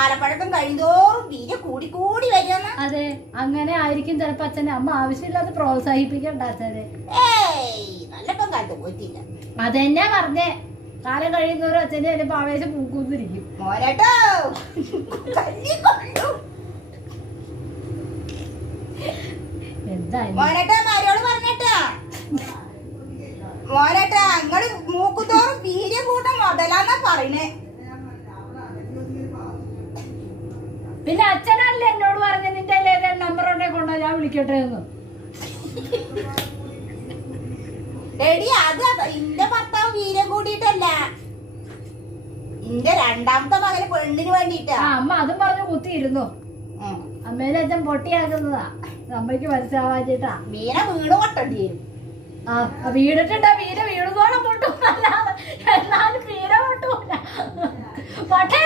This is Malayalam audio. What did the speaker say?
കാലപ്പഴക്കം കഴിയുന്തോറും വീര കൂടി കൂടി വരുന്ന. അതെ, അങ്ങനെ ആയിരിക്കും ചിലപ്പോ അച്ഛനെ. അമ്മ ആവശ്യമില്ലാതെ പ്രോത്സാഹിപ്പിക്കണ്ട അച്ഛനെ. നല്ലപ്പം കാലത്ത് പോയിട്ടില്ല. അതെന്നാ പറഞ്ഞേ, കാലം കഴിയുന്നവരും അച്ഛന്റെ ചിലപ്പോ ആവേശം പൂക്കൂന്നിരിക്കും. മോനേട്ടോ എന്താ മോനേട്ടാ മാരോട് പറഞ്ഞേട്ടാ, മോനേട്ടാ അങ്ങട് മൂക്കുതോറും വീര്യം കൂട്ടം മുതലാന്നാ പറയണേ. പിന്നെ അച്ഛനല്ലേ എന്നോട് പറഞ്ഞ നിന്റെ നമ്പർ ഉണ്ടെ കൊണ്ടോ ഞാൻ വിളിക്കട്ടെ എന്ന്. എടി അത് ഇന്റെ ഭർത്താവ് വീര്യം കൂടിയിട്ടല്ല, ഇന്റെ രണ്ടാമത്തെ മകന് പെണ്ണിന് വേണ്ടിട്ടാ. അമ്മ അതും പറഞ്ഞു കുത്തിയിരുന്നു. അമ്മേനെ അച്ഛൻ പൊട്ടിയാക്കുന്നതാ, അമ്മയ്ക്ക് മനസ്സിലാവാഞ്ഞിട്ടാ. മീന വീട് പൊട്ടേണ്ടി വരും. വീണിട്ടുണ്ടാ വീര വീണുപോണം പൊട്ടും, എന്നാലും വീര പൊട്ടൂല. പൊട്ടേ